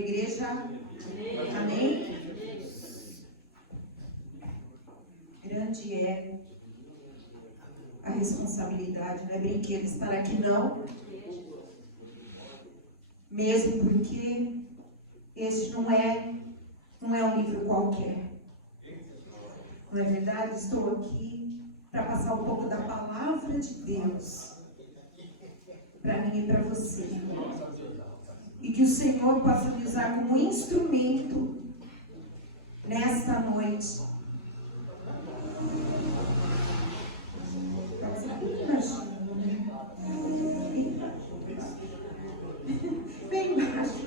Igreja, amém? Grande é a responsabilidade, não é brinquedo estar aqui não, mesmo porque este não é um livro qualquer, não é verdade? Estou aqui para passar um pouco da palavra de Deus para mim e para você. E que o Senhor possa me usar como instrumento nesta noite. Pode ser bem baixinho, né? Bem baixo.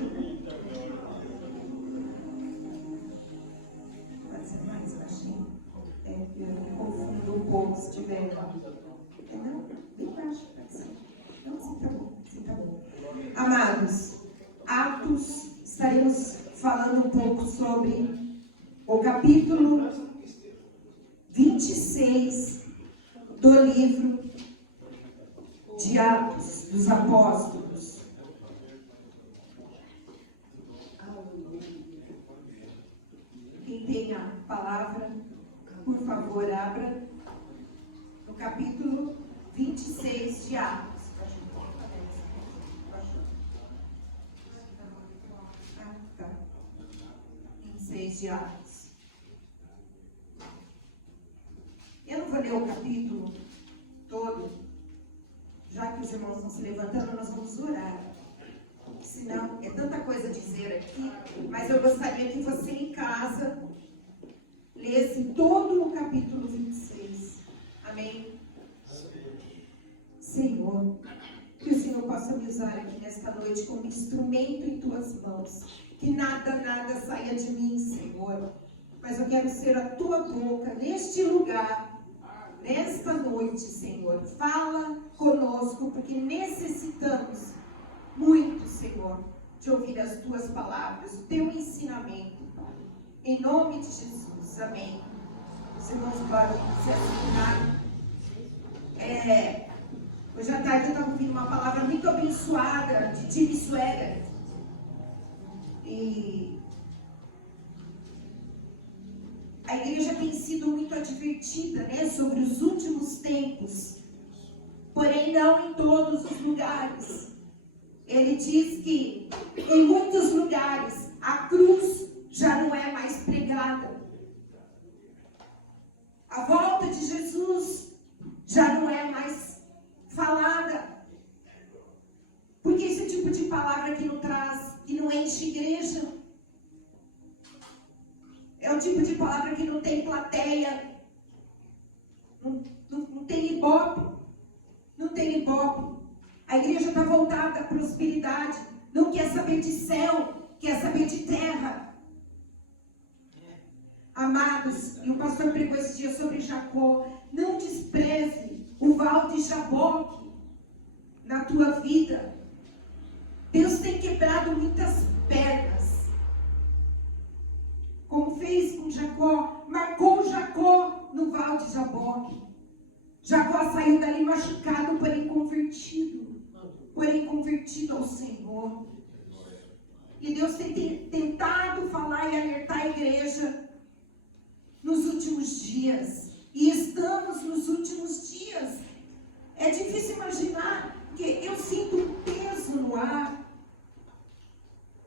Pode ser mais baixinho. Eu confundo um pouco se tiver. Não, bem baixo. Pode ser. Não, sim, tá bom. Sim, tá bom. Amados, Atos, estaremos falando um pouco sobre o capítulo 26 do livro de Atos dos Apóstolos. Quem tem a palavra, por favor, abra no capítulo 26 de Atos. 26 de Atos. Eu não vou ler o capítulo todo, já que os irmãos estão se levantando, nós vamos orar. Senão, é tanta coisa a dizer aqui, mas eu gostaria que você em casa lesse todo o capítulo 26. Amém? Senhor, que o Senhor possa me usar aqui nesta noite como instrumento em tuas mãos. Que nada saia de mim, Senhor. Mas eu quero ser a tua boca neste lugar, nesta noite, Senhor. Fala conosco, porque necessitamos muito, Senhor, de ouvir as tuas palavras, o teu ensinamento. Em nome de Jesus, amém. Os irmãos podem se assentar. Hoje à tarde eu estava ouvindo uma palavra muito abençoada de Tim Swaggart. E a igreja tem sido muito advertida, né, sobre os últimos tempos, porém não em todos os lugares. Ele diz que em muitos lugares a cruz já não é mais pregada. A volta de Jesus já não é mais falada. Porque esse tipo de palavra que não traz, que não enche igreja. É o tipo de palavra que não tem plateia. Não tem ibope. Não tem ibope. A igreja está voltada à prosperidade. Não quer saber de céu, quer saber de terra. Amados, e o pastor pregou esse dia sobre Jacó. Não despreze o val de Jaboque na tua vida. Deus tem quebrado muitas pedras. Como fez com Jacó, marcou Jacó no val de Jaboque. Jacó saiu dali machucado, porém convertido ao Senhor. E Deus tem tentado falar e alertar a igreja nos últimos dias. E estamos nos últimos dias. É difícil imaginar, porque eu sinto um peso no ar.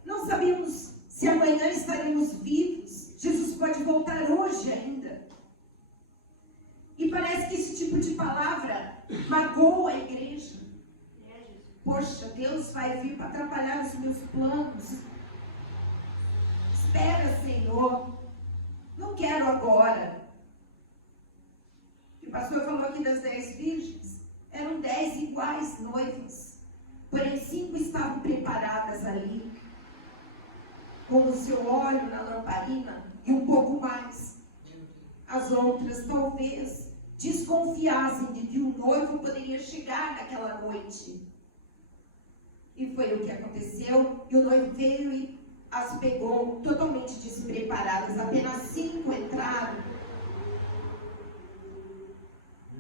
Não sabemos se amanhã estaremos vivos. Jesus pode voltar hoje ainda. E parece que esse tipo de palavra magoa a igreja. Poxa, Deus vai vir para atrapalhar os meus planos. Espera, Senhor. Não quero agora. O pastor falou aqui das 10 virgens. Eram 10 iguais noivas. Porém, 5 estavam preparadas ali, com o seu óleo na lamparina e um pouco mais. As outras talvez desconfiassem de que o noivo poderia chegar naquela noite. E foi o que aconteceu. E o noivo veio e as pegou totalmente despreparadas. Apenas 5 entraram.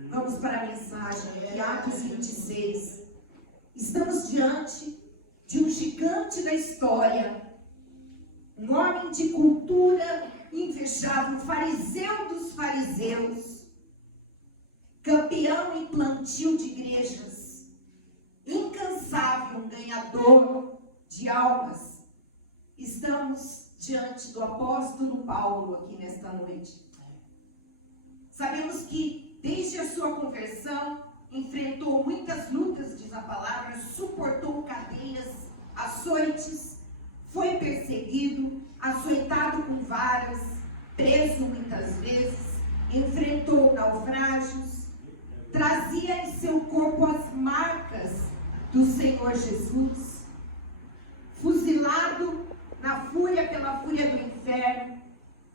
Vamos para a mensagem de Atos 26. Estamos diante de um gigante da história um homem de cultura invejável, fariseu dos fariseus, campeão em plantio de igrejas, incansável, um ganhador de almas. Estamos diante do apóstolo Paulo aqui nesta noite. Sabemos que desde a sua conversão enfrentou muitas lutas, diz a palavra, suportou cadeias, açoites, foi perseguido, açoitado com varas, preso muitas vezes, enfrentou naufrágios, trazia em seu corpo as marcas do Senhor Jesus, fuzilado na fúria, pela fúria do inferno.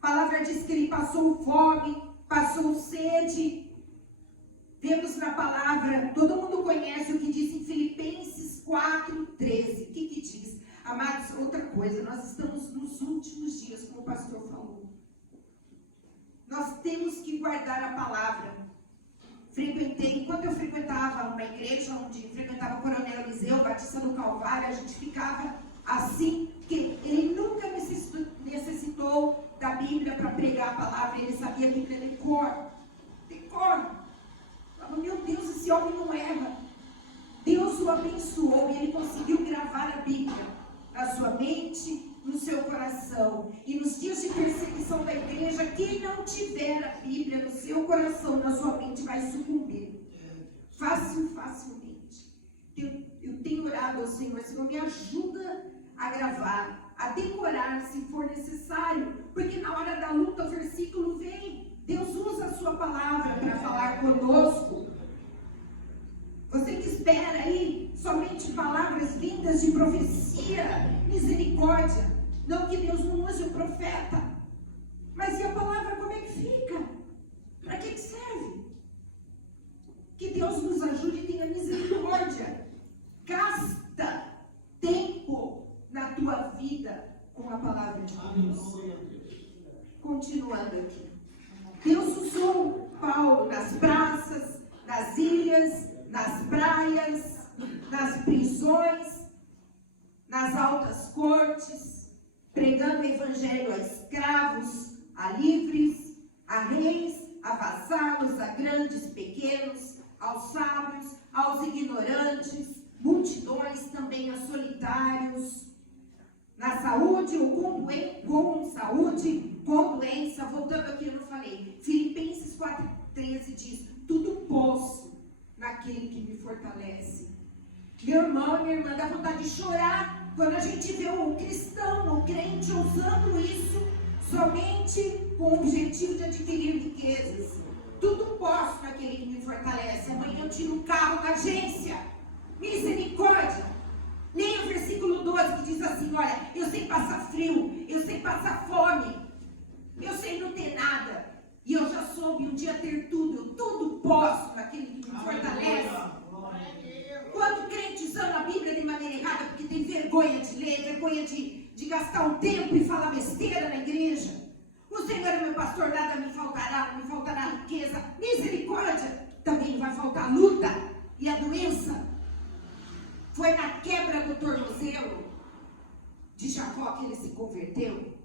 A palavra diz que ele passou fome, passou sede. Vemos na palavra, todo mundo conhece o que diz em Filipenses 4:13. O que diz? Amados, outra coisa, nós estamos nos últimos dias, como o pastor falou. Nós temos que guardar a palavra. Enquanto eu frequentava uma igreja onde frequentava Coronel Eliseu, Batista do Calvário, a gente ficava assim, porque ele nunca necessitou da Bíblia para pregar a palavra, ele sabia a Bíblia de cor. Meu Deus, esse homem não erra. Deus o abençoou e ele conseguiu gravar a Bíblia na sua mente, no seu coração. E nos dias de perseguição da igreja, quem não tiver a Bíblia no seu coração, na sua mente, vai sucumbir. Facilmente. Eu tenho orado ao Senhor, Senhor, me ajuda a gravar, a decorar se for necessário, porque na hora da luta o versículo vem. Deus usa a sua palavra para falar conosco. Você que espera aí somente palavras vindas de profecia, misericórdia. Não que Deus não use o profeta. Mas e a palavra como é que fica? Para que serve? Que Deus nos ajude e tenha misericórdia. Gasta tempo na tua vida com a palavra de Deus. Continuando aqui. Deus usou Paulo nas praças, nas ilhas, nas praias, nas prisões, nas altas cortes, pregando o evangelho a escravos, a livres, a reis, a vassalos, a grandes, pequenos, aos sábios, aos ignorantes, multidões também a solitários, na saúde ou com saúde, com doença. Voltando aqui, eu não falei, Filipenses 4:13 diz, tudo posso naquele que me fortalece. Meu irmão e minha irmã, dá vontade de chorar quando a gente vê o cristão, o crente usando isso somente com o objetivo de adquirir riquezas. Tudo posso naquele que me fortalece. Amanhã eu tiro um carro na agência. Misericórdia. Leia o versículo 12 que diz assim, olha, eu sei passar frio, eu sei passar fome, eu sei não ter nada. E eu já soube um dia ter tudo. Eu tudo posso naquele que me fortalece. Quando crente usando a Bíblia de maneira errada, porque tem vergonha de ler, vergonha de gastar um tempo e falar besteira na igreja. O Senhor é meu pastor, nada me faltará, não me faltará riqueza. Misericórdia. Também vai faltar a luta e a doença. Foi na quebra do tornozelo de Jacó que ele se converteu.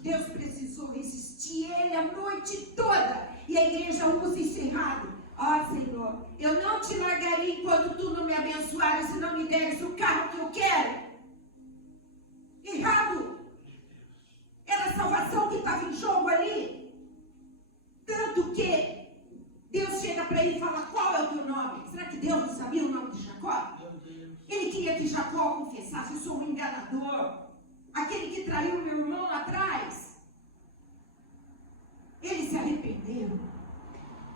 Deus precisou resistir ele a noite toda. E a igreja usa isso errado. Ó Senhor, eu não te largarei enquanto tu não me abençoares e não me deres o carro que eu quero. Errado. Era a salvação que estava em jogo ali. Tanto que Deus chega para ele e fala, qual é o teu nome? Será que Deus não sabia o nome de Jacó? Ele queria que Jacó confessasse, eu sou um enganador. Aquele que traiu meu irmão lá atrás. Ele se arrependeu.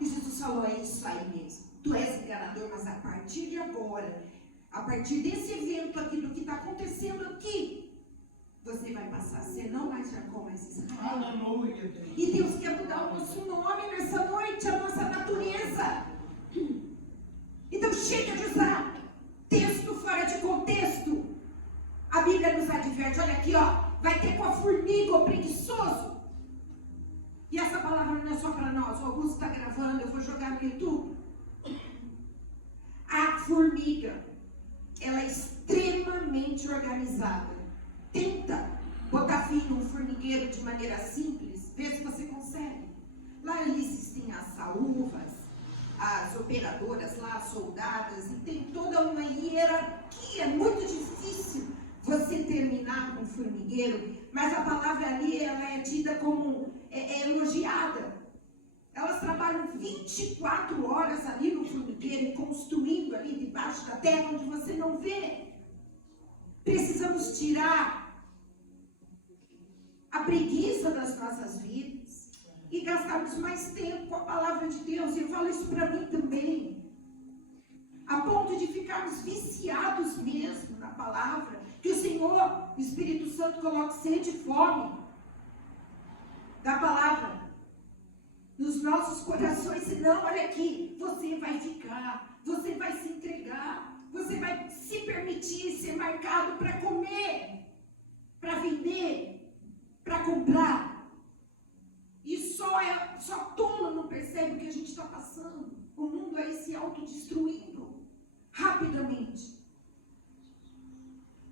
E Jesus falou, é isso aí mesmo. Tu és enganador, mas a partir de agora, a partir desse evento aqui, do que está acontecendo aqui, você vai passar a ser não mais Jacó, mas Israel. Aleluia. E Deus quer mudar o nosso nome nessa noite, a nossa natureza. Então chega de usar texto fora de contexto. A Bíblia nos adverte, olha aqui, ó, vai ter com a formiga, o preguiçoso. E essa palavra não é só para nós, o Augusto está gravando, eu vou jogar no YouTube. A formiga, ela é extremamente organizada. Tenta formigueiro de maneira simples? Vê se você consegue. Lá existem as saúvas, as operadoras lá, soldadas, e tem toda uma hierarquia. É muito difícil você terminar com formigueiro, mas a palavra ali, ela é dita como elogiada. Elas trabalham 24 horas ali no formigueiro, construindo ali debaixo da terra, onde você não vê. Precisamos tirar a preguiça das nossas vidas e gastarmos mais tempo com a palavra de Deus. E eu falo isso para mim também. A ponto de ficarmos viciados mesmo na palavra. Que o Senhor, o Espírito Santo, coloque sede e fome da palavra nos nossos corações. Senão, olha aqui, você vai ficar, você vai se entregar, você vai se permitir ser marcado para comer, para vender, para comprar. E só tolo não percebe o que a gente está passando. O mundo aí se autodestruindo rapidamente.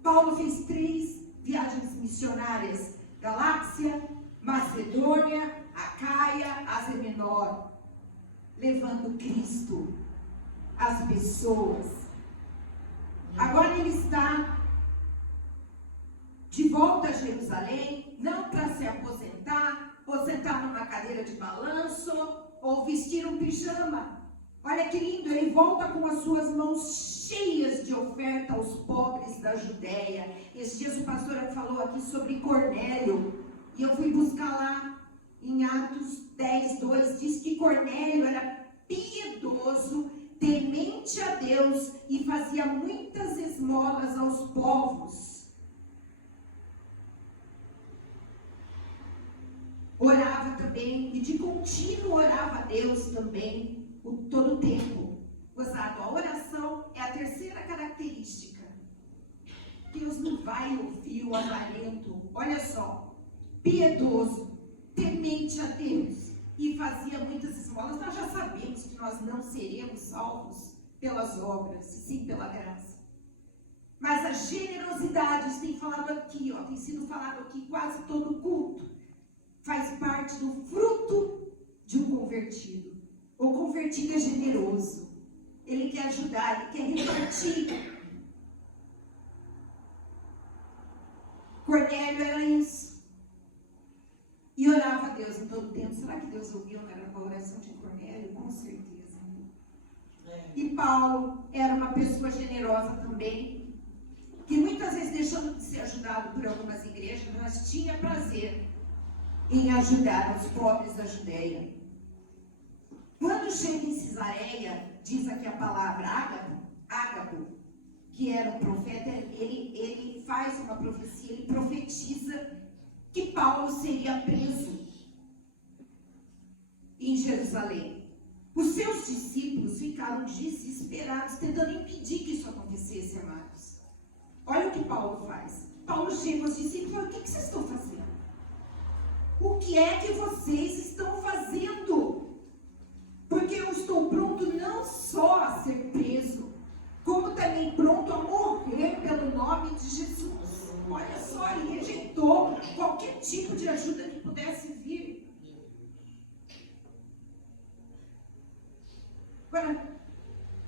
Paulo fez 3 viagens missionárias: Galácia, Macedônia, Acaia, Ásia Menor, levando Cristo às pessoas. Agora ele está de volta a Jerusalém, não para se aposentar, ou sentar numa cadeira de balanço, ou vestir um pijama. Olha que lindo, ele volta com as suas mãos cheias de oferta aos pobres da Judéia. Esses dias o pastor falou aqui sobre Cornélio, e eu fui buscar lá em Atos 10:2, diz que Cornélio era piedoso, temente a Deus e fazia muitas esmolas aos povos. Orava também, e de contínuo orava a Deus também, todo o tempo. Gozado, a oração é a terceira característica. Deus não vai ouvir o avarento. Olha só, piedoso, temente a Deus e fazia muitas esmolas. Nós já sabemos que nós não seremos salvos pelas obras, sim pela graça. Mas a generosidade, isso tem falado aqui, tem sido falado aqui quase todo o culto, faz parte do fruto de um convertido. O convertido é generoso. Ele quer ajudar, ele quer repartir. Cornélio era isso. E orava a Deus em todo o tempo. Será que Deus ouviu a oração de Cornélio? Com certeza. E Paulo era uma pessoa generosa também, que muitas vezes, deixando de ser ajudado por algumas igrejas, mas tinha prazer em ajudar os pobres da Judéia. Quando chega em Cesareia, diz aqui a palavra Ágabo, que era um profeta, ele faz uma profecia, ele profetiza que Paulo seria preso em Jerusalém. Os seus discípulos ficaram desesperados, tentando impedir que isso acontecesse, amados. Olha o que Paulo faz. Paulo chega aos discípulos e fala: o que vocês estão fazendo? O que é que vocês estão fazendo? Porque eu estou pronto não só a ser preso, como também pronto a morrer pelo nome de Jesus. Olha só, ele rejeitou qualquer tipo de ajuda que pudesse vir. Agora,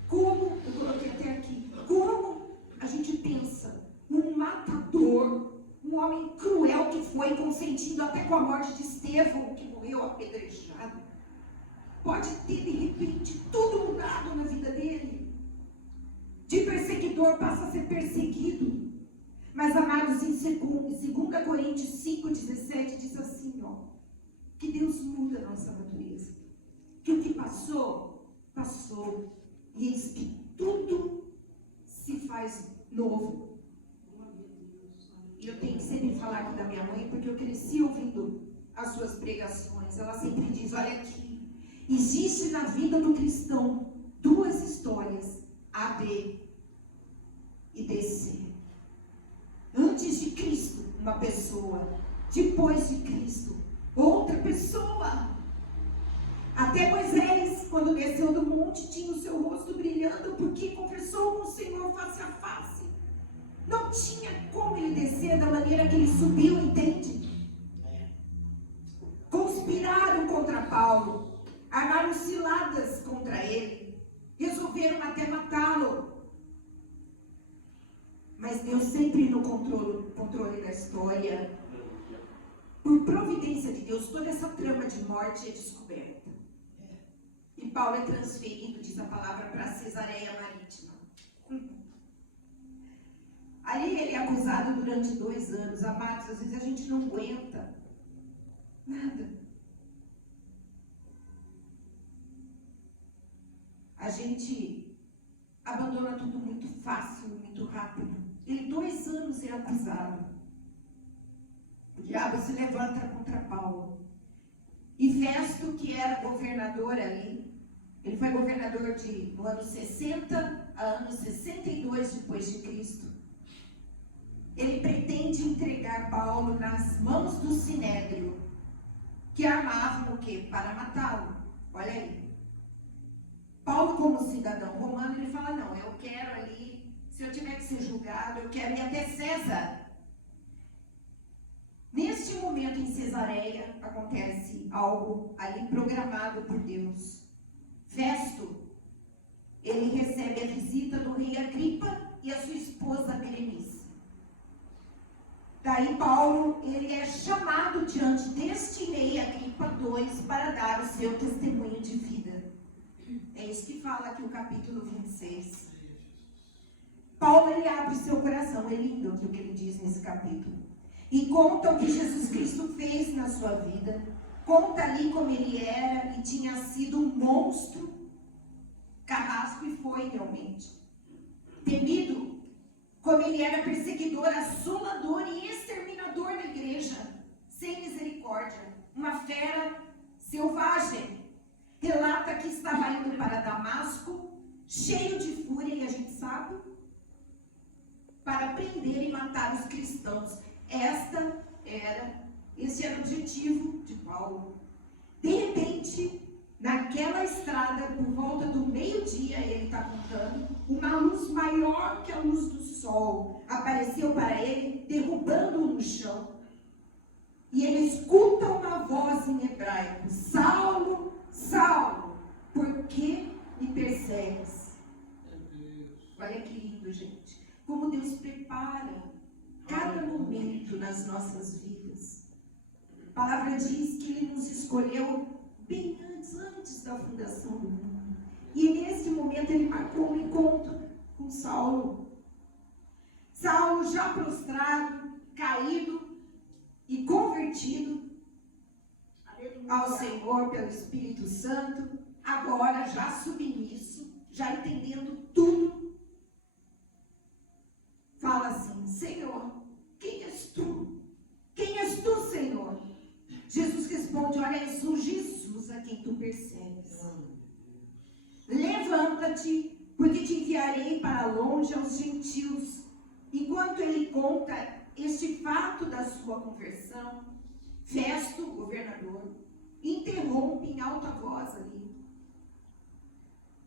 como, eu coloquei até aqui, como a gente pensa num matador, um homem cruel que foi consentindo até com a morte de Estevão, que morreu apedrejado, pode ter de repente tudo mudado na vida dele. De perseguidor passa a ser perseguido. Mas, amados, em 2 Coríntios 5,17 diz assim, que Deus muda a nossa natureza. Que o que passou, passou. E eis que tudo se faz novo. E eu tenho que sempre falar aqui da minha mãe, porque eu cresci ouvindo as suas pregações. Ela sempre diz: olha aqui, existe na vida do cristão 2 histórias, A, B e DC. Antes de Cristo, uma pessoa. Depois de Cristo, outra pessoa. Até Moisés, quando desceu do monte, tinha o seu rosto brilhando, porque conversou com o Senhor face a face. Não tinha como ele descer da maneira que ele subiu, entende? armaram ciladas contra ele, resolveram até matá-lo. Mas Deus sempre no controle da história. Por providência de Deus, toda essa trama de morte é descoberta. E Paulo é transferido, diz a palavra, para Cesareia Marítima. Ali ele é acusado durante 2 anos. Amados, às vezes a gente não aguenta nada. A gente abandona tudo muito fácil, muito rápido. Ele 2 anos é acusado. O diabo se levanta contra Paulo. E Festo, que era governador ali, ele foi governador no ano 60 a ano 62 depois de Cristo. Ele pretende entregar Paulo nas mãos do Sinédrio, que armavam o quê? Para matá-lo. Olha aí. Paulo, como cidadão romano, ele fala, não, eu quero ali, se eu tiver que ser julgado, eu quero ir até César. Neste momento, em Cesareia, acontece algo ali programado por Deus. Festo, ele recebe a visita do rei Agripa e a sua esposa Berenice. Daí Paulo, ele é chamado diante deste rei Agripa II para dar o seu testemunho de vida. É isso que fala aqui o capítulo 26. Paulo, ele abre seu coração, é lindo aqui o que ele diz nesse capítulo. E conta o que Jesus Cristo fez na sua vida. Conta ali como ele era e tinha sido um monstro. Carrasco e foi realmente. Temido, como ele era perseguidor, assolador e exterminador da igreja. Sem misericórdia. Uma fera selvagem. Relata que estava indo para Damasco, cheio de fúria, e a gente sabe, para prender e matar os cristãos. Esse era o objetivo de Paulo. De repente, naquela estrada, por volta do meio-dia, ele está contando, uma luz maior que a luz do sol apareceu para ele, derrubando-o no chão. E ele escuta uma voz em hebraico: Saulo, Saulo, por que me persegues? Olha que lindo, gente. Como Deus prepara cada momento nas nossas vidas. A palavra diz que Ele nos escolheu bem antes da fundação do mundo. E nesse momento Ele marcou um encontro com Saulo. Saulo já prostrado, caído e convertido ao Senhor pelo Espírito Santo, agora já submisso, já entendendo tudo, fala assim: Senhor, quem és tu? Quem és tu, Senhor? Jesus responde: olha, eu sou Jesus a quem tu persegues. Levanta-te, porque te enviarei para longe aos gentios. Enquanto ele conta este fato da sua conversão, Festo, governador, interrompe em alta voz ali: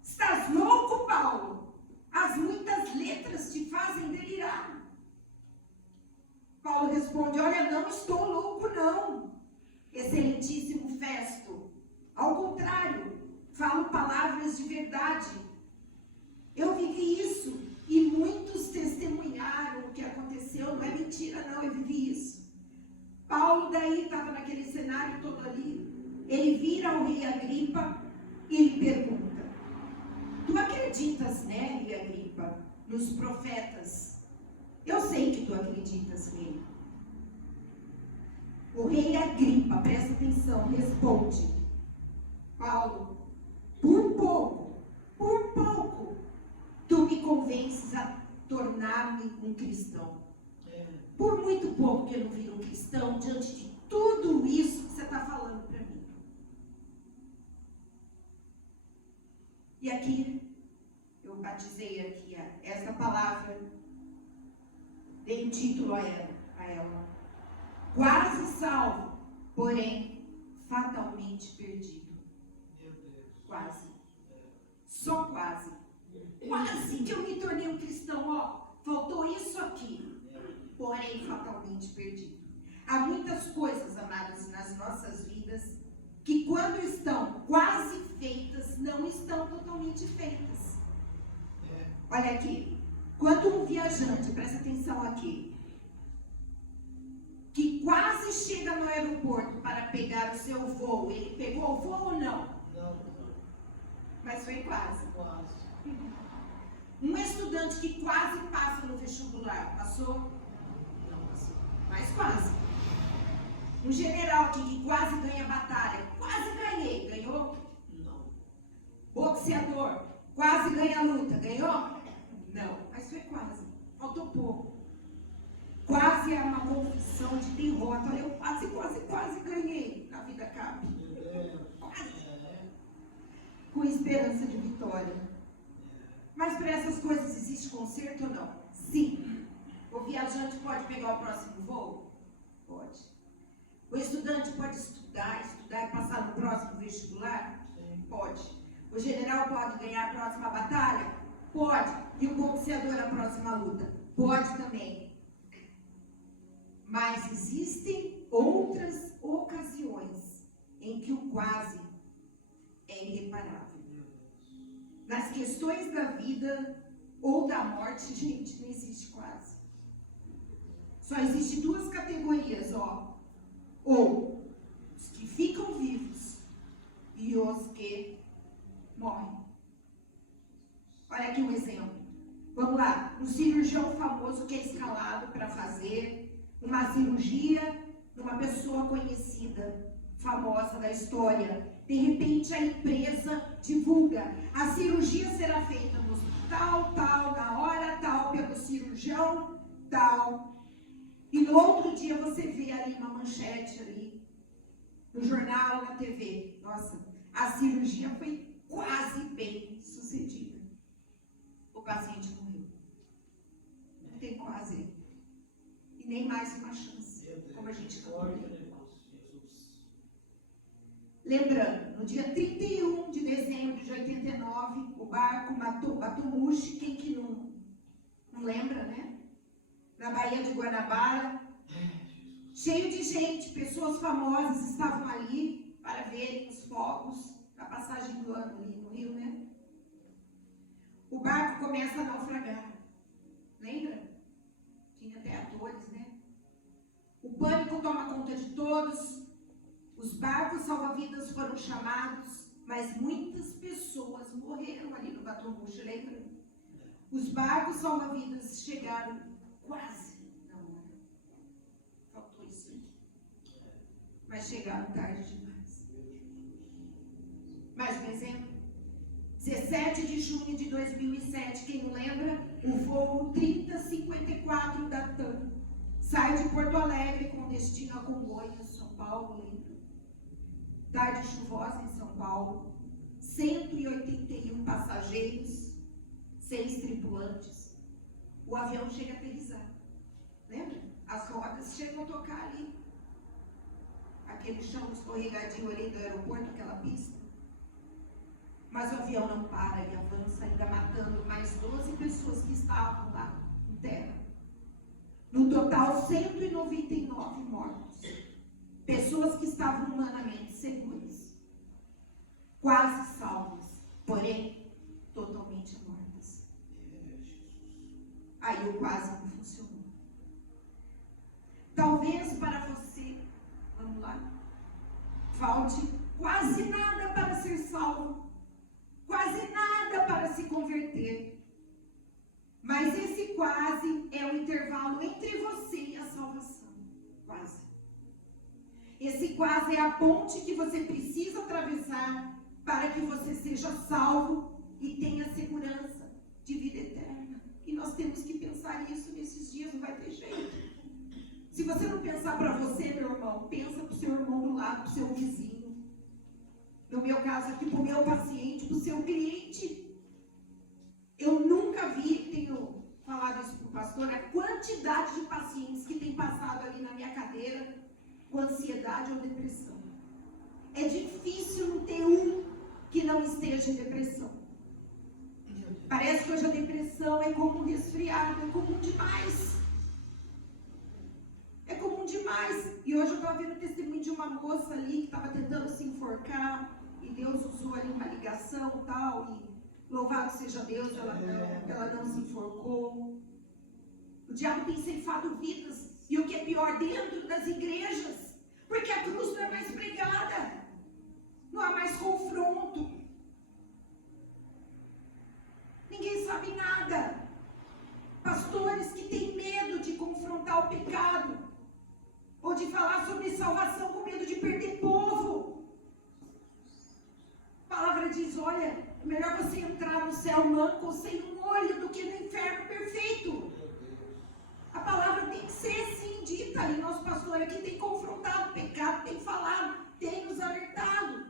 estás louco, Paulo? As muitas letras te fazem delirar. Paulo responde: olha, não estou louco não, excelentíssimo Festo. Ao contrário, falo palavras de verdade. Eu vivi isso e muitos testemunharam o que aconteceu. Não é mentira não, eu vivi isso. Paulo daí estava naquele cenário todo ali. Ele vira ao rei Agripa e lhe pergunta: tu acreditas, né, rei Agripa, nos profetas? Eu sei que tu acreditas nele. O rei Agripa, presta atenção, responde: Paulo, por pouco, tu me convences a tornar-me um cristão. Por muito pouco que eu não viro um cristão diante de tudo isso que você está falando para mim. E aqui, eu batizei aqui essa palavra, dei um título a ela. Quase salvo, porém fatalmente perdido. Meu Deus. Quase. Só quase. Quase que eu me tornei um cristão, ó. Faltou isso aqui. Porém fatalmente perdido. Há muitas coisas, amados, nas nossas vidas, que quando estão quase feitas, totalmente feitas. Olha aqui, quando um viajante, presta atenção aqui, que quase chega no aeroporto para pegar o seu voo, ele pegou o voo ou não? Não. Mas foi quase. Quase. Um estudante que quase passa no vestibular, passou? Não passou. Mas quase. Um general que quase ganha a batalha, quase ganhei, ganhou? Não. Boxeador, quase ganha a luta, ganhou? Não, mas foi quase. Faltou pouco. Quase é uma confissão de derrota. Olha, eu quase ganhei. A vida cabe. Quase. Com esperança de vitória. Mas para essas coisas existe conserto ou não? Sim. O viajante pode pegar o próximo voo? Pode. O estudante pode estudar e passar no próximo vestibular? Sim. Pode. O general pode ganhar a próxima batalha? Pode. E o boxeador a próxima luta? Pode também. Mas existem outras ocasiões em que o quase é irreparável. Nas questões da vida ou da morte, gente, não existe quase. Só existe duas categorias, ó. Ou os que ficam vivos e os que morrem. Olha aqui um exemplo. Vamos lá. Um cirurgião famoso que é escalado para fazer uma cirurgia numa pessoa conhecida, famosa da história. De repente a empresa divulga: a cirurgia será feita no hospital tal, na hora tal, pelo cirurgião tal. E no outro dia você vê ali uma manchete ali, no jornal, na TV. Nossa, a cirurgia foi quase bem sucedida. O paciente morreu. Não tem quase. E nem mais uma chance, como a gente cantou. Lembrando, no dia 31 de dezembro de 89, o barco Batomushi, quem que não lembra, né? Na Baía de Guanabara, cheio de gente, pessoas famosas estavam ali para verem os fogos da passagem do ano ali no Rio, né? O barco começa a naufragar, lembra? Tinha até atores, né? O pânico toma conta de todos. Os barcos salva-vidas foram chamados, mas muitas pessoas morreram ali no Batomushi, lembra? Os barcos salva-vidas chegaram quase na hora. Faltou isso aqui. Mas chegaram tarde demais. Mais um exemplo? 17 de junho de 2007, quem não lembra? O voo 3054 da TAM sai de Porto Alegre com destino a Congonhas, São Paulo, lembra? Tarde chuvosa em São Paulo, 181 passageiros, 6 tripulantes. O avião chega a aterrissar. Lembra? As rodas chegam a tocar ali. Aquele chão escorregadinho ali do aeroporto, aquela pista. Mas o avião não para, ele avança, ainda matando mais 12 pessoas que estavam lá em terra. No total, 199 mortos. Pessoas que estavam humanamente seguras. Quase salvas, porém, totalmente mortas. Aí o quase não funcionou. Talvez para você, vamos lá, falte quase nada para ser salvo. Quase nada para se converter. Mas esse quase é o intervalo entre você e a salvação. Quase. Esse quase é a ponte que você precisa atravessar para que você seja salvo e tenha segurança de vida eterna. E nós temos que pensar isso nesses dias, não vai ter jeito. Se você não pensar para você, meu irmão, pensa para o seu irmão do lado, para o seu vizinho. No meu caso aqui, para o meu paciente, para o seu cliente. Eu nunca vi, tenho falado isso para o pastor, a quantidade de pacientes que tem passado ali na minha cadeira com ansiedade ou depressão. É difícil não ter um que não esteja em depressão. Parece que hoje a depressão é como um resfriado, é comum demais. É comum demais. E hoje eu estava vendo o testemunho de uma moça ali que estava tentando se enforcar e Deus usou ali uma ligação e tal, e Louvado seja Deus, ela não se enforcou. O diabo tem ceifado vidas. E o que é pior, dentro das igrejas. Porque a cruz não é mais pregada. Não há mais confronto. Ninguém sabe nada. Pastores que têm medo de confrontar o pecado. Ou de falar sobre salvação com medo de perder povo. A palavra diz, olha, é melhor você entrar no céu manco ou sem um olho do que no inferno perfeito. A palavra tem que ser assim dita ali. Nosso pastor aqui tem confrontado o pecado, tem falado, tem nos alertado.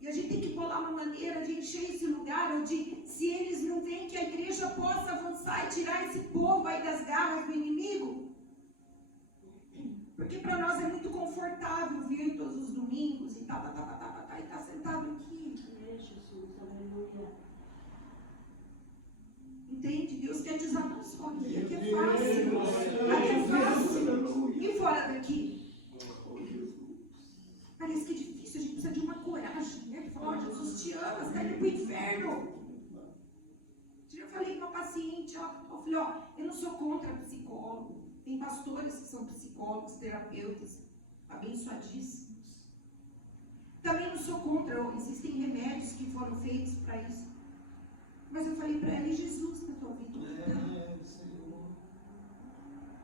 E a gente tem que bolar uma maneira de encher esse lugar, ou de, se eles não veem que a igreja possa avançar e tirar esse povo aí das garras do inimigo. Porque para nós é muito confortável vir todos os domingos e tá, e tá sentado aqui. Jesus, aleluia. Entende? Deus quer te usar não só aqui, aqui é fácil. Aqui é fácil. E fora daqui? Parece que é difícil, a gente precisa de uma coragem, né? Falar, ó, Jesus te ama, você está indo para o inferno. Eu falei com uma paciente, ó, eu falei, ó, eu não sou contra psicólogo. Tem pastores que são psicólogos, terapeutas, abençoadíssimos. Também não sou contra, existem remédios que foram feitos para isso. Mas eu falei para ela, e Jesus na tua vida?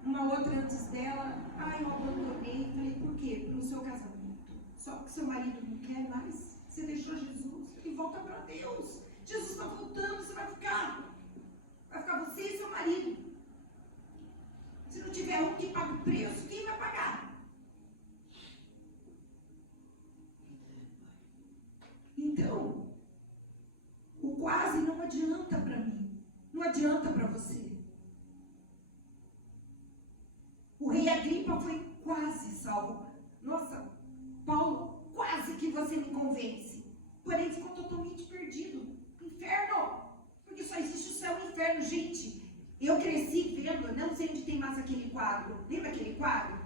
Uma outra antes dela, eu abandonei. Falei, por quê? Pelo seu casamento. Só porque seu marido não quer mais. Você deixou Jesus e volta para Deus. Jesus está voltando, você vai ficar você e seu marido. Se não tiver um que paga o preço, quem vai pagar? Então, o quase não adianta para mim. Não adianta para você. O rei Agripa foi quase salvo. Nossa, Paulo, quase que você me convence. Porém, ficou totalmente perdido. Inferno. Porque só existe o céu e o inferno, gente. Eu cresci vendo, não sei onde tem mais aquele quadro. Lembra aquele quadro?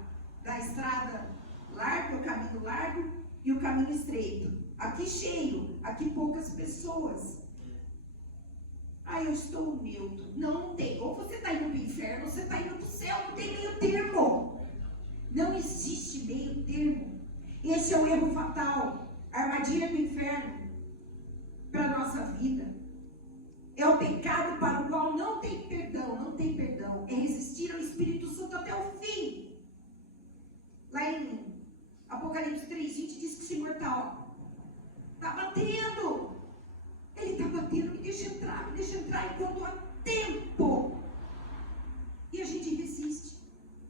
Da estrada larga, o caminho largo e o caminho estreito. Aqui cheio, aqui poucas pessoas. Eu estou neutro. Não tem. Ou você está indo para o inferno, ou você está indo para o céu. Não tem meio termo. Não existe meio termo. Esse é o erro fatal. A armadilha do inferno para a nossa vida. É o pecado para o qual não tem perdão. Não tem perdão. É resistir ao Espírito Santo até o fim. Lá em Apocalipse 3:20 diz que esse imortal está batendo. Ele está batendo, me deixa entrar enquanto há tempo. E a gente resiste.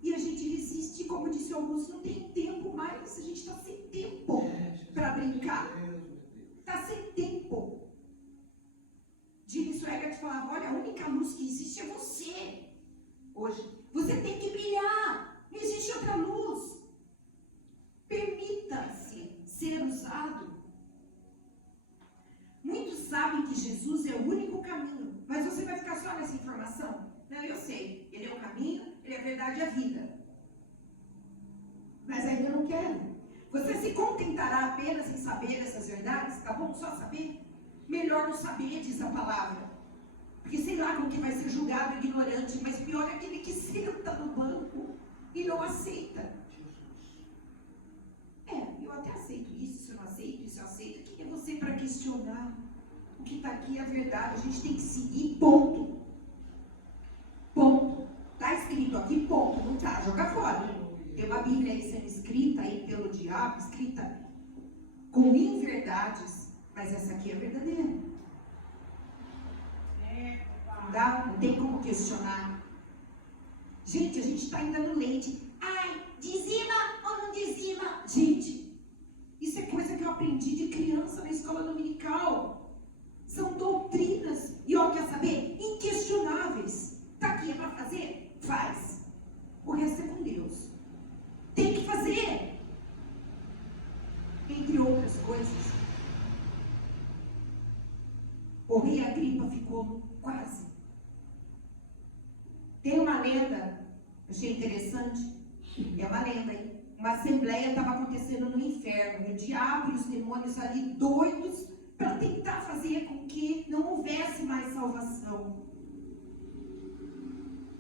E como disse o Augusto, não tem tempo mais. A gente está sem tempo para brincar. Está sem tempo. Jimmy Swaggart falava, olha, a única luz que existe é você. Hoje, você tem que brilhar. Não existe outra luz. Permita-se ser usado. Muitos sabem que Jesus é o único caminho, mas você vai ficar só nessa informação? Não, eu sei, ele é o caminho, ele é a verdade e a vida. Mas ainda não quero. Você se contentará apenas em saber essas verdades? Tá bom só saber? Melhor não saber, diz a palavra. Porque sei lá como que vai ser julgado o ignorante, mas pior é aquele que senta no banco e não aceita. Eu até aceito isso, se eu não aceito, isso eu aceito. Quem é você para questionar? O que está aqui é a verdade, a gente tem que seguir, ponto. Ponto. Está escrito aqui, ponto, não está, joga fora. Tem uma Bíblia aí sendo escrita aí pelo diabo, escrita com inverdades, mas essa aqui é verdadeira. Não tem como questionar. Gente, a gente está ainda no leite. Dizima ou não dizima? Gente, isso é coisa que eu aprendi de criança na escola dominical. São doutrinas. E quer saber? Inquestionáveis. Está aqui, é para fazer? Faz. O resto é com Deus. Tem que fazer. Entre outras coisas. O rei Agripa ficou quase. Tem uma lenda, achei interessante. É uma lenda, hein? Uma assembleia estava acontecendo no inferno. O diabo e os demônios ali doidos para tentar fazer com que não houvesse mais salvação.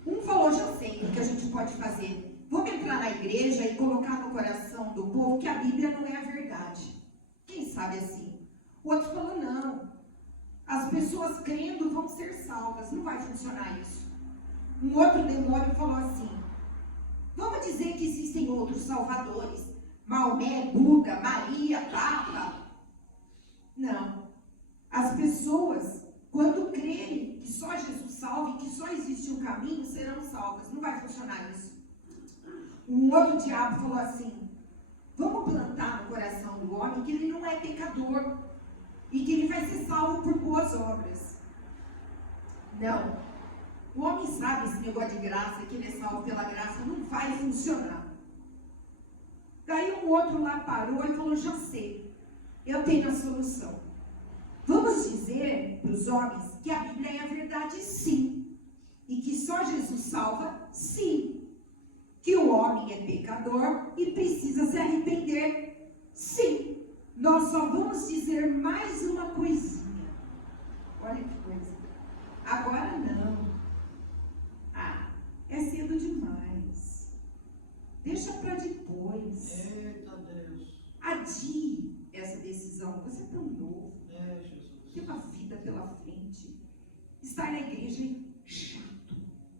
Um falou, já sei o que a gente pode fazer. Vamos entrar na igreja e colocar no coração do povo que a Bíblia não é a verdade. Quem sabe assim? O outro falou, não. As pessoas crendo vão ser salvas. Não vai funcionar isso. Um outro demônio falou assim, vamos dizer que existem outros salvadores. Maomé, Buda, Maria, Papa. Não. As pessoas, quando crerem que só Jesus salva e que só existe um caminho, serão salvas. Não vai funcionar isso. Um outro diabo falou assim, vamos plantar no coração do homem que ele não é pecador e que ele vai ser salvo por boas obras. Não. O homem sabe esse negócio de graça, que ele é salvo pela graça, não vai funcionar. Daí um outro lá parou e falou, já sei, eu tenho a solução. Vamos dizer para os homens que a Bíblia é a verdade, sim. E que só Jesus salva, sim. Que o homem é pecador e precisa se arrepender, sim. Nós só vamos dizer mais uma coisinha. Olha que coisa. Agora não. É cedo demais. Deixa para depois. Eita Deus. Adie essa decisão. Você é tão novo. Jesus. Tem uma vida pela frente. Estar na igreja é chato.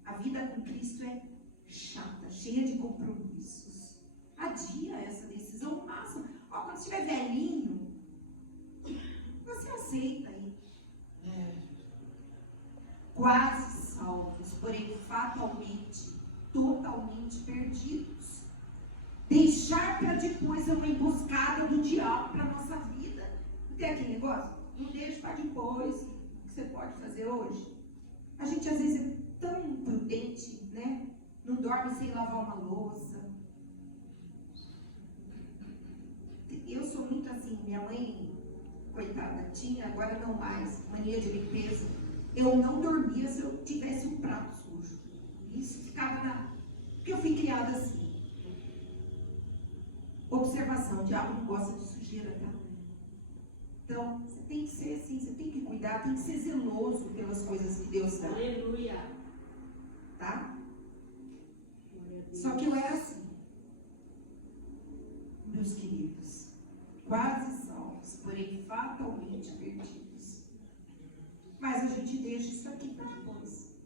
A vida com Cristo é chata, cheia de compromissos. Adia essa decisão. Massa. Quando estiver velhinho, você aceita aí. Quase salvos, porém fatalmente, totalmente perdidos. Deixar para depois é uma emboscada do diabo para a nossa vida. Não tem aquele negócio? Não deixa para depois o que você pode fazer hoje. A gente às vezes é tão prudente, né? Não dorme sem lavar uma louça. Eu sou muito assim, minha mãe, coitada, tinha, agora não mais, mania de limpeza. Eu não dormia se eu tivesse um prato sujo. Isso ficava na... Porque eu fui criada assim. Observação, o diabo não gosta de sujeira, tá? Então, você tem que ser assim, você tem que cuidar, tem que ser zeloso pelas coisas que Deus dá. Aleluia. Tá? Só que eu era assim. Meus queridos, quase salvos, porém fatalmente perdidos. Mas a gente deixa isso aqui para depois.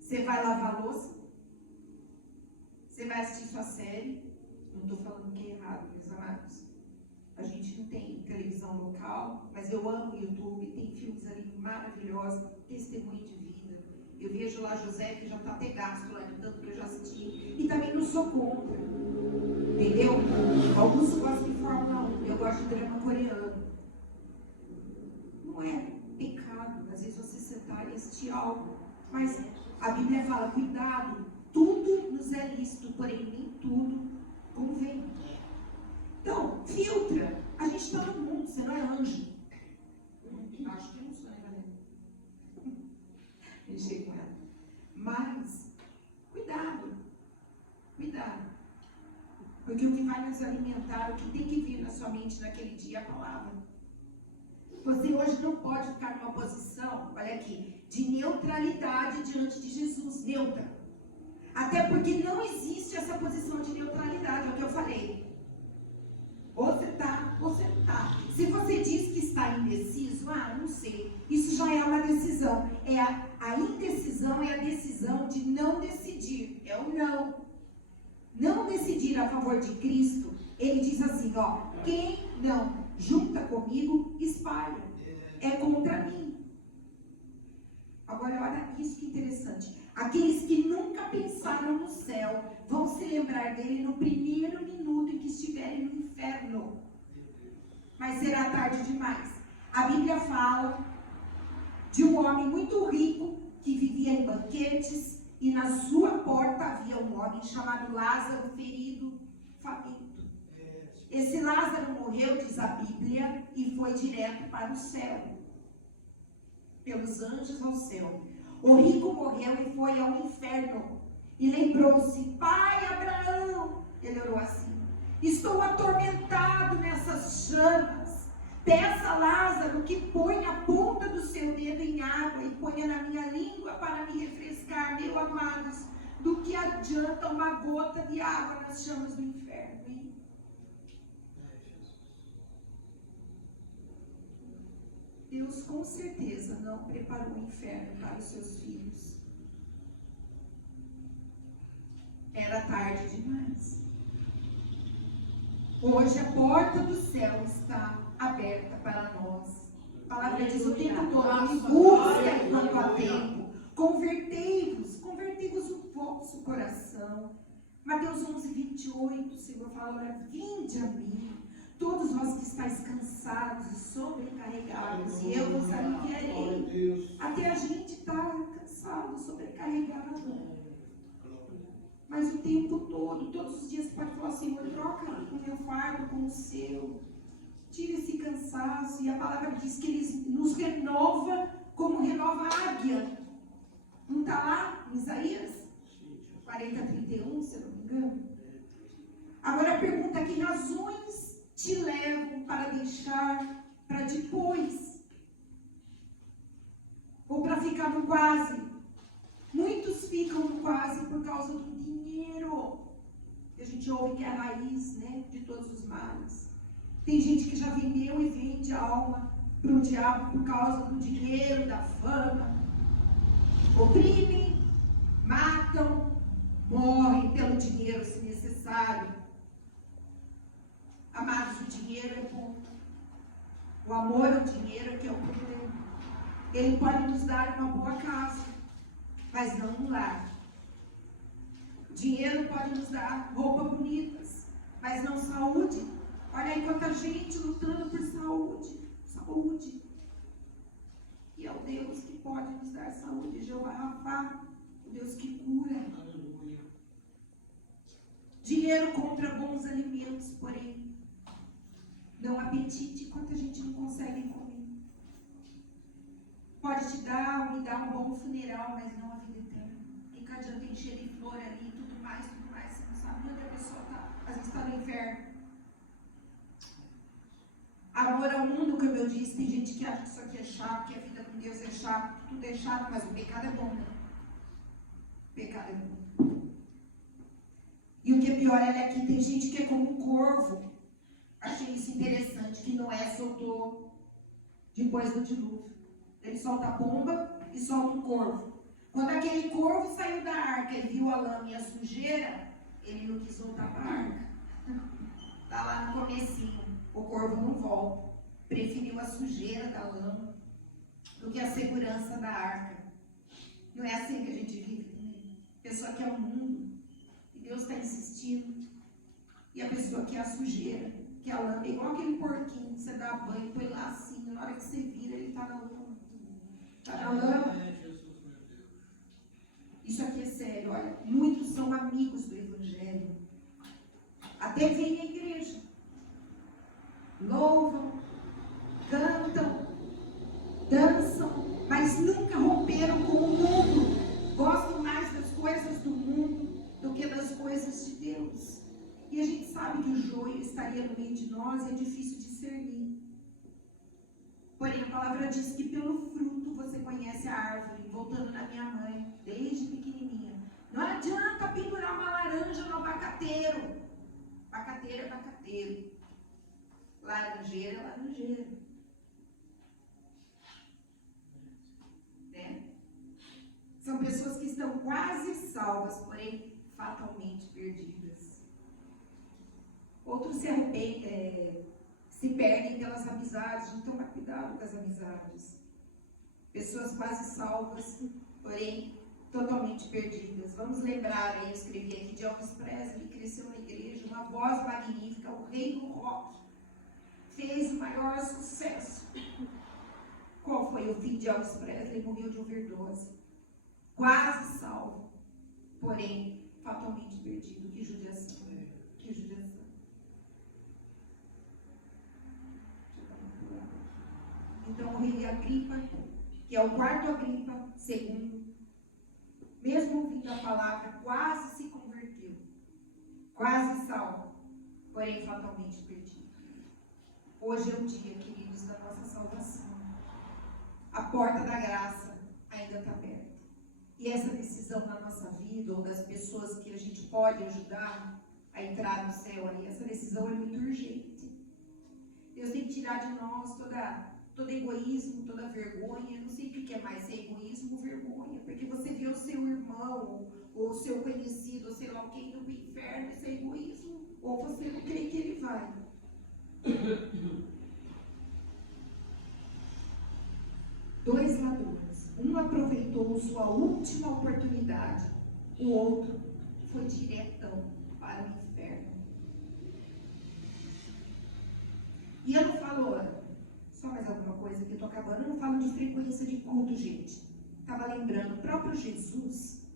Você vai lavar a louça? Você vai assistir sua série? Não estou falando que é errado, meus amados. A gente não tem televisão local, mas eu amo o YouTube, tem filmes ali maravilhosos, testemunho de vida. Eu vejo lá José, que já está até gasto lá de tanto que eu já assisti. E também não sou contra. Entendeu? Alguns gostam de Fórmula 1, eu gosto de drama coreano. Não é pecado, às vezes você sentar e assistir algo. Mas a Bíblia fala, cuidado, tudo nos é lícito, porém nem tudo convém. Então, filtra. A gente está no mundo, você não é anjo. Acho que eu não sou, né, Valéria? Mexer com ela. Mas, cuidado. Cuidado. Porque o que vai nos alimentar, o que tem que vir na sua mente naquele dia é a palavra. Você hoje não pode ficar numa posição, olha aqui, de neutralidade diante de Jesus. Neutra. Até porque não existe essa posição de neutralidade, é o que eu falei. Ou você está, ou você não está. Se você diz que está indeciso, não sei. Isso já é uma decisão. A indecisão é a decisão de não decidir. É o não. Não decidir a favor de Cristo. Ele diz assim, quem não junta comigo, espalha. É contra mim. Agora, olha isso que interessante. Aqueles que nunca pensaram no céu vão se lembrar dele no primeiro minuto em que estiverem no inferno. Mas será tarde demais. A Bíblia fala de um homem muito rico que vivia em banquetes e na sua porta havia um homem chamado Lázaro, ferido, faminto. Esse Lázaro morreu, diz a Bíblia, e foi direto para o céu. Pelos anjos ao céu. O rico morreu e foi ao inferno. E lembrou-se, pai Abraão, ele orou assim, estou atormentado nessas chamas, Peça a Lázaro que ponha a ponta do seu dedo em água e ponha na minha língua para me refrescar, meus amados. Do que adianta uma gota de água nas chamas do inferno, hein? Deus com certeza não preparou o inferno para os seus filhos. Era tarde demais. Hoje a porta do céu está aberta para nós. A palavra diz o tempo todo: me busca enquanto há tempo. Convertei-vos o vosso coração. Mateus 11:28, o Senhor fala: olha, vinde a mim, todos vós que estáis cansados e sobrecarregados, e eu vos aliviarei. Até a gente está cansado, sobrecarregado. Mas o tempo todo, todos os dias, pode falar: Senhor, troca o meu fardo com o seu. Tira esse cansaço. E a palavra diz que Ele nos renova como renova a águia. Não está lá em Isaías 40:31, se eu não me engano? Agora a pergunta: que razões te levam para deixar para depois? Ou para ficar no quase? Muitos ficam no quase por causa do dinheiro. A gente ouve que é a raiz, né, de todos os males. Tem gente que já vendeu e vende a alma para o diabo por causa do dinheiro, da fama. Oprimem, matam, morrem pelo dinheiro se necessário. Amados, o dinheiro é bom. O amor ao dinheiro é que é o problema. Ele pode nos dar uma boa casa, mas não um lar. O dinheiro pode nos dar roupas bonitas, mas não saúde. Olha aí quanta gente lutando por saúde. Saúde. E é o Deus que pode nos dar saúde. Jeová Rafá, o Deus que cura. Aleluia. Dinheiro compra bons alimentos, porém não apetite. Quanta gente não consegue comer. Pode te dar, me dar um bom funeral, mas não a vida eterna. E que adianta encher de flor ali, tudo mais, você não sabe onde a pessoa está. Às vezes está no inferno. Amor ao mundo, como eu disse, tem gente que acha que isso aqui é chato, que a vida com Deus é chato, tudo é chato, mas o pecado é bom, né? O pecado é bom. E o que é pior, olha aqui, tem gente que é como um corvo. Achei isso interessante, que Noé soltou depois do dilúvio. Ele solta a pomba e solta um corvo. Quando aquele corvo saiu da arca e viu a lama e a sujeira, ele não quis voltar para a arca. Está lá no comecinho. O corvo não volta. Preferiu a sujeira da lama do que a segurança da arca. Não é assim que a gente vive também. A pessoa quer o mundo e Deus está insistindo. E a pessoa quer a sujeira, quer a lama. É igual aquele porquinho que você dá banho, põe lá assim. Na hora que você vira, ele está na lama. Está na lama. Isso aqui é sério. Olha, muitos são amigos do Evangelho. Até vêm à igreja. Louvam, cantam, dançam, mas nunca romperam com o mundo. Gostam mais das coisas do mundo do que das coisas de Deus. E a gente sabe que o joio estaria no meio de nós e é difícil discernir. Porém, a palavra diz que pelo fruto você conhece a árvore. Voltando na minha mãe, desde pequenininha. Não adianta pendurar uma laranja no abacateiro. Abacateiro é abacateiro. Laranjeira é laranjeira. Né? São pessoas que estão quase salvas, porém fatalmente perdidas. Outros se perdem pelas amizades. Então, tomar cuidado com as amizades. Pessoas quase salvas, porém totalmente perdidas. Vamos lembrar, eu escrevi aqui, de Elvis Presley, que cresceu na igreja, uma voz magnífica, o rei do rock. Fez o maior sucesso. Qual foi o fim de Elvis Presley? Morreu de overdose. Quase salvo, porém fatalmente perdido. Que judiação. Que judiação. Então o rei Agripa, que é o quarto Agripa, segundo, mesmo ouvindo a palavra, quase se converteu. Quase salvo, porém fatalmente perdido. Hoje é o dia, queridos, da nossa salvação. A porta da graça ainda está aberta. E essa decisão na nossa vida, ou das pessoas que a gente pode ajudar a entrar no céu aí, essa decisão é muito urgente. Deus tem que tirar de nós todo egoísmo, toda vergonha. Não sei o que é mais, se é egoísmo ou vergonha. Porque você vê o seu irmão, ou o seu conhecido, ou sei lá quem, no inferno, isso é egoísmo. Ou você não crê que ele vai. Dois ladrões. Um aproveitou sua última oportunidade. O outro foi diretão para o inferno. E eu não falo, só mais alguma coisa que eu estou acabando, eu não falo de frequência de culto, gente. Estava lembrando, o próprio Jesus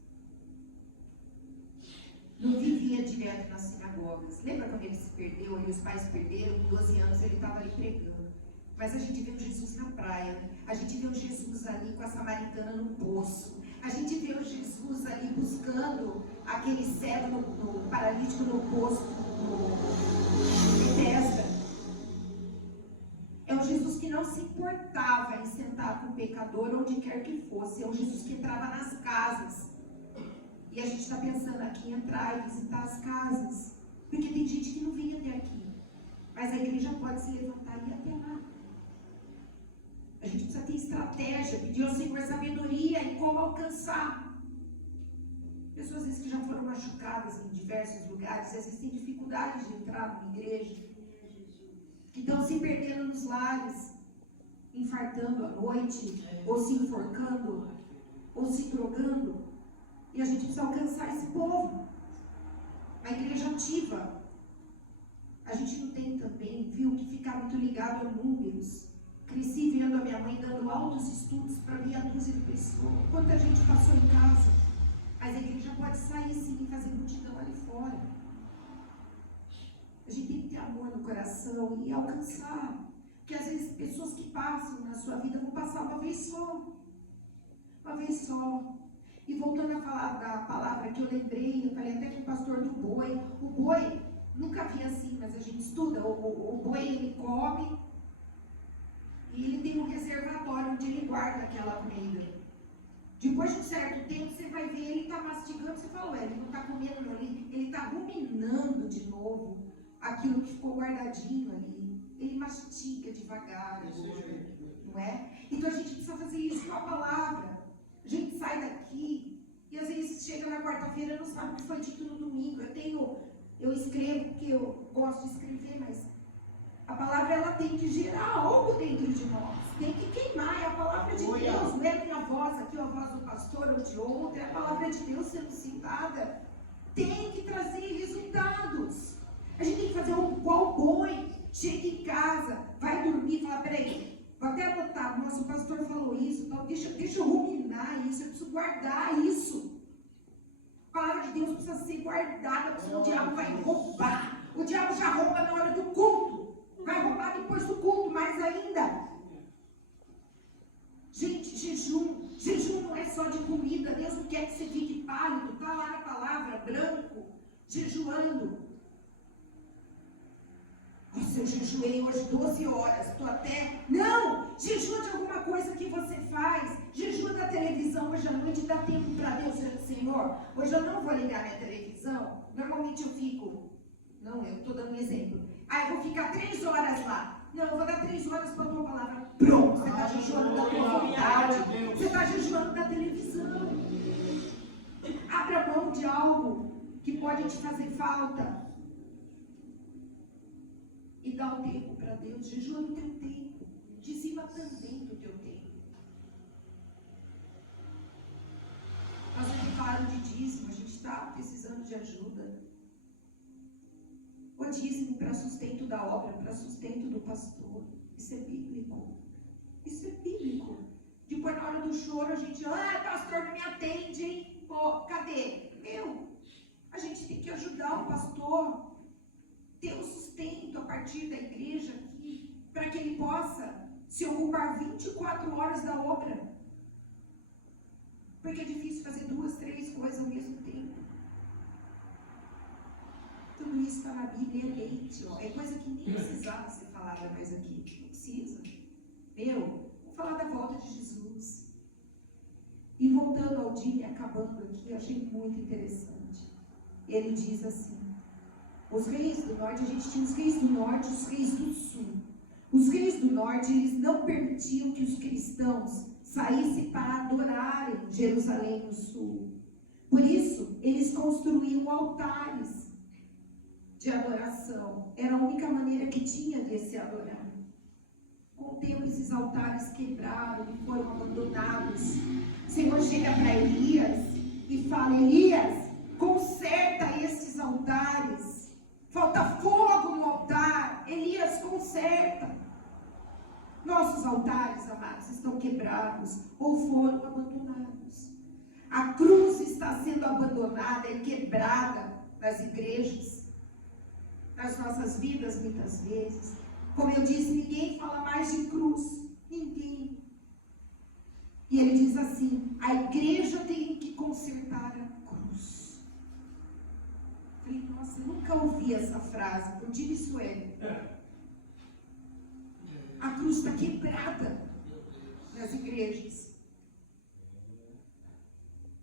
não vivia direto nas sinagogas. Lembra quando ele se perdeu, e os pais perderam, com 12 anos ele estava ali pregando. Mas a gente vê o Jesus na praia, a gente vê o Jesus ali com a samaritana no poço, a gente vê o Jesus ali buscando aquele cego, no paralítico no poço, no Bethesda. É um Jesus que não se importava em sentar com o pecador onde quer que fosse. É um Jesus que entrava nas casas. E a gente está pensando aqui em entrar e visitar as casas. Porque tem gente que não vinha até aqui. Mas a igreja pode se levantar e ir até lá. A gente precisa ter estratégia, pedir ao Senhor sabedoria em como alcançar. Pessoas às vezes que já foram machucadas em diversos lugares, às vezes têm dificuldade de entrar numa igreja. Que estão se perdendo nos lares, infartando à noite, ou se enforcando, ou se drogando. E a gente precisa alcançar esse povo. A igreja ativa. A gente não tem também, viu, que ficar muito ligado a números. Cresci vendo a minha mãe dando altos estudos para meia dúzia de pessoas. Quanta gente passou em casa. Mas a igreja pode sair sim e fazer multidão ali fora. A gente tem que ter amor no coração e alcançar. Porque às vezes pessoas que passam na sua vida vão passar uma vez só. Uma vez só. E voltando a falar da palavra que eu lembrei, eu falei até com o pastor do boi. O boi, nunca vi assim, mas a gente estuda. O boi, ele come e ele tem um reservatório onde ele guarda aquela comida. Depois de um certo tempo, você vai ver ele está mastigando. Você fala, ué, ele não está comendo, não. Ele está ruminando de novo aquilo que ficou guardadinho ali. Ele mastiga devagar, não é? Então a gente precisa fazer isso com a palavra. A gente sai daqui e às vezes chega na quarta-feira e não sabe o que foi dito no domingo. Eu escrevo porque eu gosto de escrever, mas a palavra ela tem que gerar algo dentro de nós. Tem que queimar, é a palavra de Deus. Não é a minha voz aqui, ou a voz do pastor ou de outro, é a palavra de Deus sendo citada. Tem que trazer resultados. A gente tem que fazer igual o boi. Chega em casa, vai dormir e fala, peraí, vou até anotar, nossa, o pastor falou isso, então deixa eu ruminar isso, eu preciso guardar isso. A palavra de Deus precisa ser guardada, porque o diabo vai roubar. O diabo já rouba na hora do culto, vai roubar depois do culto, mais ainda. Gente, jejum não é só de comida. Deus não quer que você fique pálido, está lá na palavra, branco, jejuando. Nossa, eu jejuei hoje 12 horas, estou até... Não! Jejua de alguma coisa que você faz. Jejua da televisão hoje à noite, dá tempo para Deus, Senhor. Hoje eu não vou ligar minha televisão. Normalmente eu fico... Não, eu estou dando um exemplo. Eu vou ficar 3 horas lá. Não, eu vou dar 3 horas para a tua palavra. Pronto, você está jejuando da tua vontade. Você está jejuando da televisão. Abra mão de algo que pode te fazer falta. E dá o tempo para Deus, jejua no teu tempo, dizima também do teu tempo. Nós aqui falando de dízimo, a gente está precisando de ajuda. O dízimo para sustento da obra, para sustento do pastor, isso é bíblico. Isso é bíblico. Depois na hora do choro a gente, pastor não me atende, hein? Pô, cadê? A gente tem que ajudar o pastor. Ter o sustento a partir da igreja aqui, para que ele possa se ocupar 24 horas da obra. Porque é difícil fazer 2, 3 coisas ao mesmo tempo. Tudo isso está na Bíblia, é leite, ó. É coisa que nem precisava ser falada mais aqui. Não precisa. Vamos falar da volta de Jesus. E voltando ao dia, acabando aqui, eu achei muito interessante. Ele diz assim, os reis do norte, a gente tinha os reis do norte e os reis do sul. Os reis do norte, eles não permitiam que os cristãos saíssem para adorarem Jerusalém no sul. Por isso, eles construíam altares de adoração. Era a única maneira que tinha de se adorar. Com o tempo, esses altares quebraram e foram abandonados. O Senhor chega para Elias e fala, Elias, conserta esses altares. Falta fogo no altar. Elias, conserta. Nossos altares, amados, estão quebrados ou foram abandonados. A cruz está sendo abandonada e quebrada nas igrejas, nas nossas vidas, muitas vezes. Como eu disse, ninguém fala mais de cruz. Ninguém. E ele diz assim, a igreja tem que consertar a cruz. Falei, nossa, eu nunca ouvi essa frase. Por onde isso é? A cruz está quebrada nas igrejas.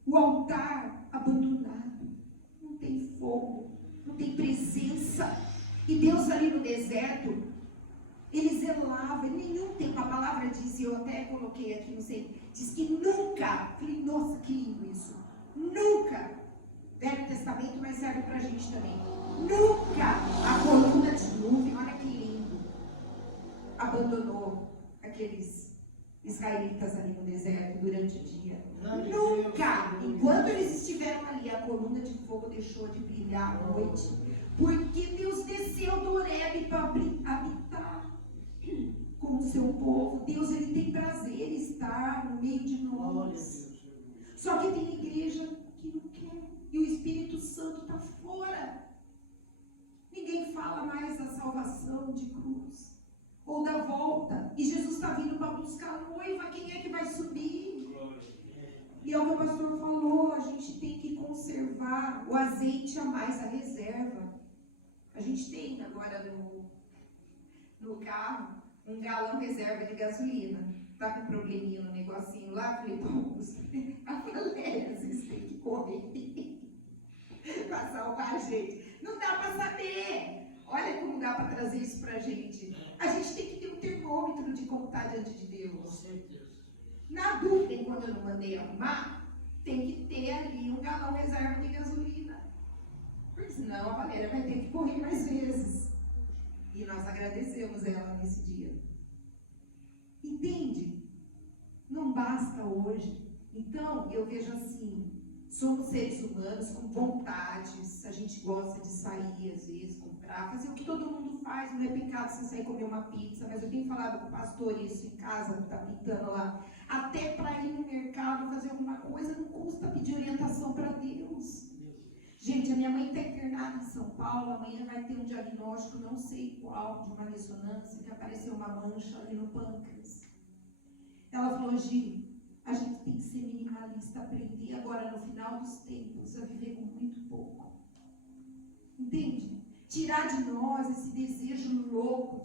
O altar abandonado. Não tem fogo, não tem presença. E Deus ali no deserto, ele zelava. Em nenhum tempo, a palavra diz, eu até coloquei aqui, não sei, diz que nunca, falei, nossa, que lindo isso. Nunca, Velho Testamento, mas serve pra gente também. Nunca a coluna de nuvem, olha que lindo, abandonou aqueles israelitas ali no deserto durante o dia. Nunca! Enquanto eles estiveram ali, a coluna de fogo deixou de brilhar à noite. Porque Deus desceu do Horebe para habitar com o seu povo. Deus, ele tem prazer em estar no meio de nós. Só que tem igreja que não quer. E o Espírito Santo está fora. Ninguém fala mais da salvação de cruz. Ou da volta. E Jesus está vindo para buscar a noiva. Quem é que vai subir? E é o que o pastor falou. A gente tem que conservar o azeite a mais, a reserva. A gente tem agora no carro um galão reserva de gasolina. Tá com um probleminha no negocinho lá? Falei, vamos. A Valéria, vocês têm que correr para salvar a gente. Não dá para saber. Olha como dá para trazer isso para a gente. A gente tem que ter um termômetro de como está diante de Deus. Com certeza. Na dúvida, quando eu não mandei arrumar, tem que ter ali um galão reserva de gasolina. Porque senão a Valéria vai ter que correr mais vezes. E nós agradecemos ela nesse dia. Entende? Não basta hoje. Então, eu vejo assim, somos seres humanos com vontades, a gente gosta de sair às vezes, comprar, fazer o que todo mundo faz, não é pecado você sair comer uma pizza, mas eu tenho falado com o pastor isso em casa, que está pintando lá, até para ir no mercado fazer alguma coisa, não custa pedir orientação para Deus. Gente, a minha mãe está internada em São Paulo, amanhã vai ter um diagnóstico, não sei qual, de uma ressonância, que apareceu uma mancha ali no pâncreas. Ela falou, Gi, a gente tem que ser minimalista, aprender agora no final dos tempos a viver com muito pouco. Entende? Tirar de nós esse desejo louco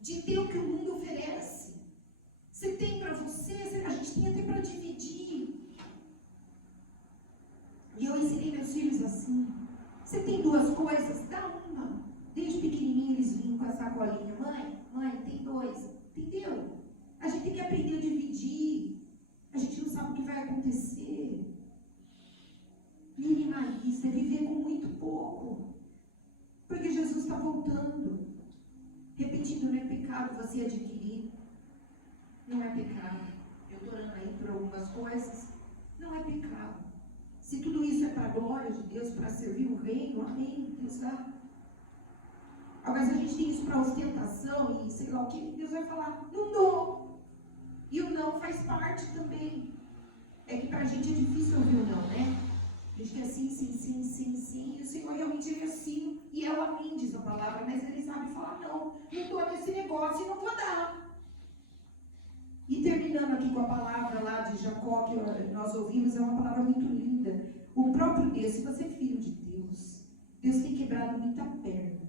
de ter o que o mundo oferece. Você tem para você, a gente tem até para dividir. E eu ensinei meus filhos assim, você tem duas coisas, dá uma. Desde pequenininho eles vinham com a sacolinha, mãe, tem dois, entendeu? A gente tem que aprender a dividir, a gente não sabe o que vai acontecer. Minimalista é viver com muito pouco, porque Jesus está voltando. Repetindo, não é pecado você adquirir, não é pecado. Eu estou orando aí por algumas coisas, não é pecado. Se tudo isso é para a glória de Deus, para servir o reino, amém, Deus dá. Agora, se a gente tem isso para ostentação e sei lá o que, Deus vai falar, não dou. E o não faz parte também. É que para a gente é difícil ouvir o não, né? A gente quer sim, e o Senhor realmente ele é sim, e é o amém, diz a palavra, mas ele sabe falar não estou nesse negócio e não vou dar. E terminando aqui com a palavra lá de Jacó, que nós ouvimos, é uma palavra muito linda. O próprio Deus, se você é filho de Deus, Deus tem quebrado muita perna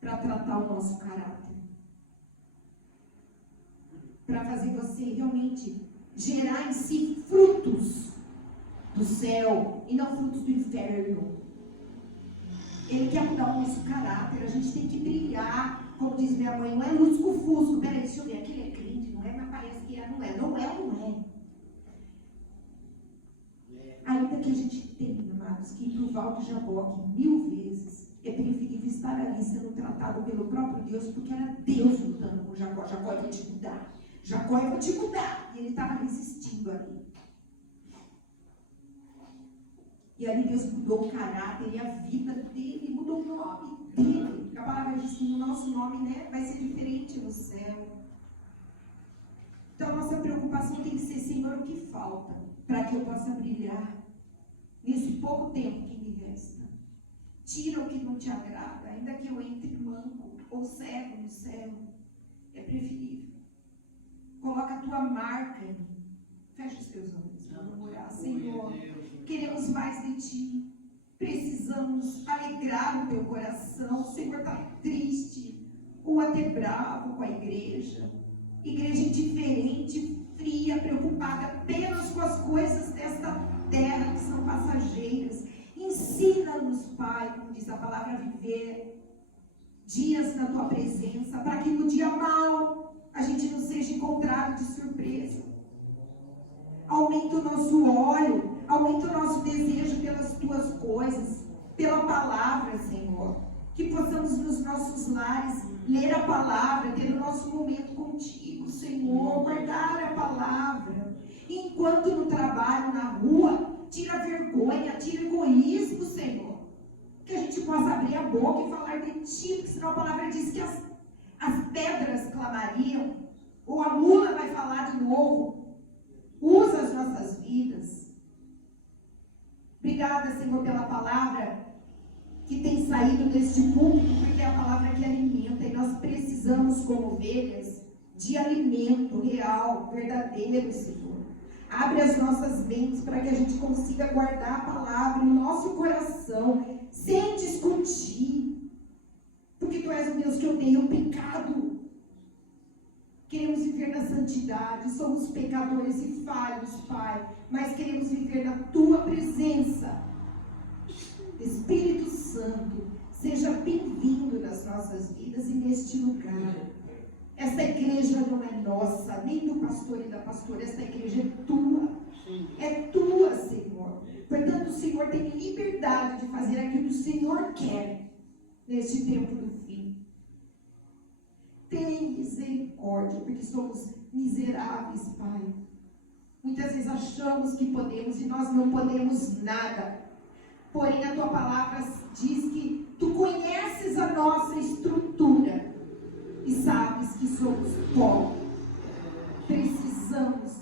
para tratar o nosso caráter. Para fazer você realmente gerar em si frutos do céu e não frutos do inferno. Ele quer mudar o nosso caráter. A gente tem que brilhar, como diz minha mãe, não é lusco-fusco. Peraí, deixa eu ver, aquele é crente, não é, mas parece que é, não é. Não é, não é. Ainda que a gente tenha, amados, que ir para o Val de Jaboque 1000 vezes, é preferível estar ali sendo tratado pelo próprio Deus, porque era Deus lutando com Jacó. Jacó, eu vou te mudar. Jacó, eu vou te mudar. E ele estava resistindo ali. E ali Deus mudou o caráter e a vida dele, mudou o nome dele. A palavra diz que o nosso nome, né, vai ser diferente no céu. Então, a nossa preocupação tem que ser, Senhor, o que falta para que eu possa brilhar nesse pouco tempo que me resta? Tira o que não te agrada, ainda que eu entre manco ou cego no céu. É preferível. Coloca a tua marca em mim. Fecha os teus olhos. Vamos orar. Senhor, queremos mais de ti. Precisamos alegrar o teu coração. O Senhor está triste ou até bravo com a igreja. Igreja indiferente, fria, preocupada apenas com as coisas desta terra que são passageiras. Ensina-nos, Pai, como diz a palavra, a viver dias na tua presença, para que no dia mau a gente não seja encontrado de surpresa. Aumenta o nosso óleo, aumenta o nosso desejo pelas tuas coisas, pela palavra, Senhor. Que possamos nos nossos lares ler a palavra, ter o nosso momento contigo, Senhor, guardar a palavra. Enquanto no trabalho, na rua, tira vergonha, tira egoísmo, Senhor. Que a gente possa abrir a boca e falar de ti, porque senão a palavra diz que as pedras clamariam, ou a mula vai falar de novo. Usa as nossas vidas. Obrigada, Senhor, pela palavra que tem saído deste púlpito, porque é a palavra que alimenta, e nós precisamos, como ovelhas, de alimento real, verdadeiro, Senhor. Abre as nossas mentes para que a gente consiga guardar a palavra no nosso coração, sem discutir, porque Tu és um Deus que odeia o pecado. Queremos viver na santidade, somos pecadores e falhos, Pai, mas queremos viver na Tua presença. Espírito Santo, seja bem-vindo nas nossas vidas e neste lugar. Esta igreja não é nossa, nem do pastor e da pastora, esta igreja é tua. É tua, Senhor. Portanto, o Senhor tem liberdade de fazer aquilo que o Senhor quer neste tempo do fim. Tem misericórdia, porque somos miseráveis, Pai. Muitas vezes achamos que podemos e nós não podemos nada. Porém, a Tua palavra diz que Tu conheces a nossa estrutura e sabes que somos pó. Precisamos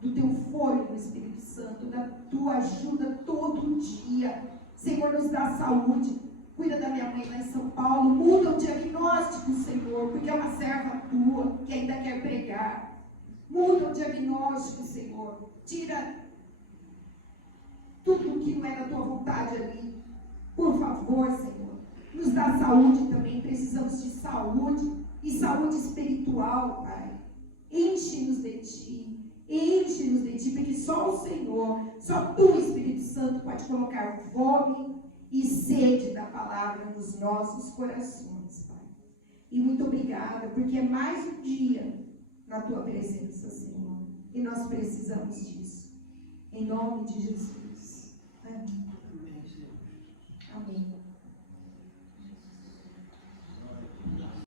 do Teu fôlego, Espírito Santo, da Tua ajuda todo dia. Senhor, nos dá saúde. Cuida da minha mãe lá em São Paulo. Muda o diagnóstico, Senhor, porque é uma serva Tua que ainda quer pregar. Muda o diagnóstico, Senhor. Tira tudo que não é da Tua vontade ali. Por favor, Senhor. Nos dá saúde também. Precisamos de saúde e saúde espiritual, Pai. Enche-nos de Ti. Enche-nos de Ti, porque só o Senhor, só Tu, Espírito Santo, pode colocar fome e sede da palavra nos nossos corações, Pai. E muito obrigada, porque é mais um dia na Tua presença, Senhor. E nós precisamos disso. Em nome de Jesus. Amém.